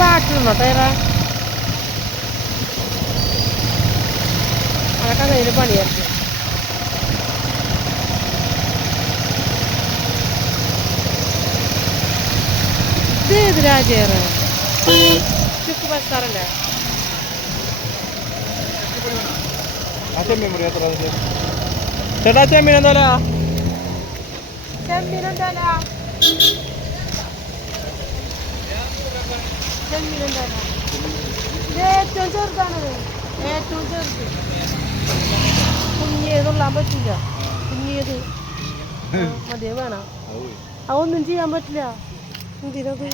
പാട്ടുണ്ടോ ടയറ അതൊക്കെ അതിന് പണിയായിരുന്നു. ഇത് ഏത് രാജേറെ ചുക്ക് ബസ്സാറല്ലേ? ചേട്ടാ ചെമ്മീൻ എന്താ ഏറ്റവും ചെറുതാണത്, ഏറ്റവും ചെറുത്. കുഞ്ഞേതുള്ളാൻ പറ്റില്ല, കുഞ്ഞേത് മതിയെ വേണം. അതൊന്നും ചെയ്യാൻ പറ്റില്ല. എന്തിനത്